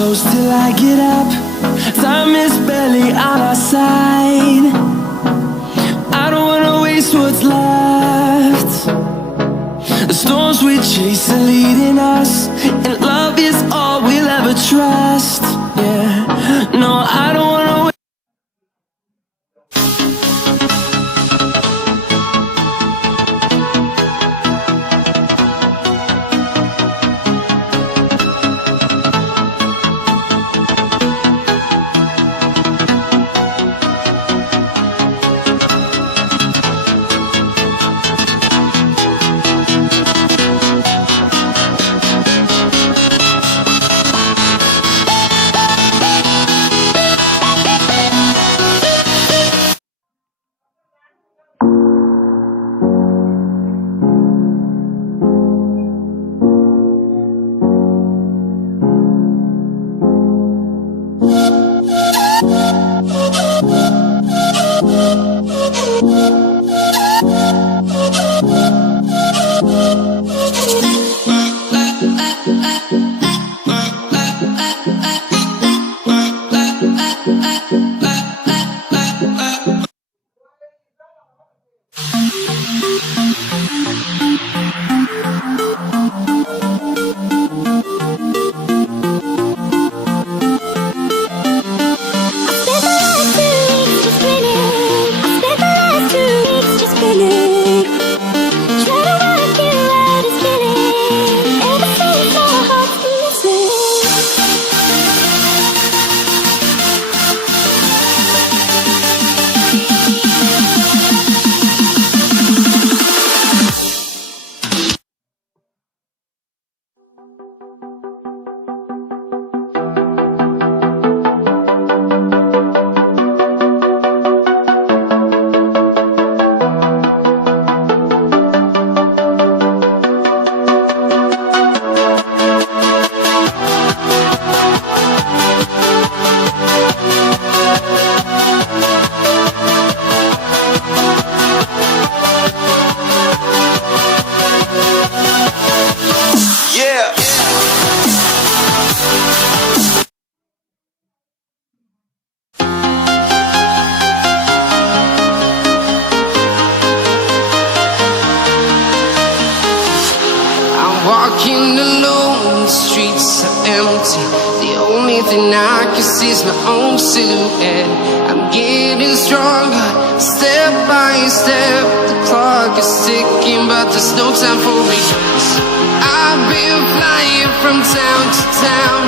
close till I get up. Time is barely on our side. I don't wanna waste what's left. The storms we chase are leading us, and love is all we'll ever trust. Yeah, no, I don't wanna wait. Walking alone, the streets are empty. The only thing I can see is my own silhouette. I'm getting stronger, step by step. The clock is ticking, but there's no time for me. I've been flying from town to town,